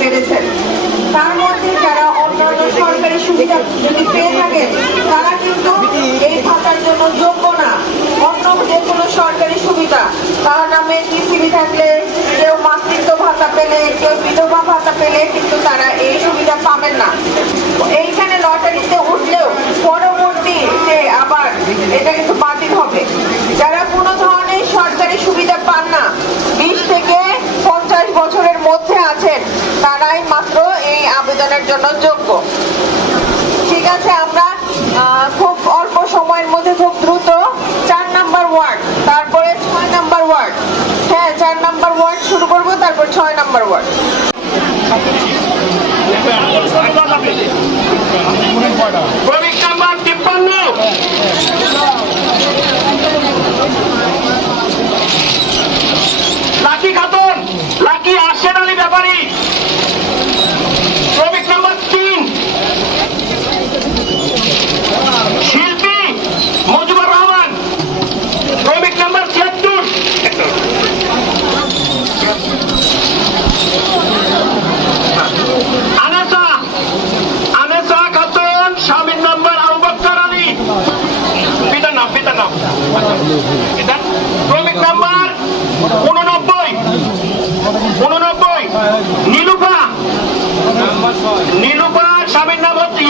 পেরেছেন। তার মধ্যে যারা অন্যান্য সরকারি সুবিধা যদি পেয়ে জন্য যোগ্য ঠিক আছে আমরা খুব অল্প সময়ের মধ্যে খুব দ্রুত চার নাম্বার ওয়ার্ড তারপরে ছয় নাম্বার ওয়ার্ড হ্যাঁ চার নাম্বার ওয়ার্ড শুরু করব তারপর ছয় নাম্বার ওয়ার্ড এটা শ্রমিক নাম্বার উননব্বই। উননব্বই। নীলুফা। নীলুফা স্বামীর নাম হচ্ছে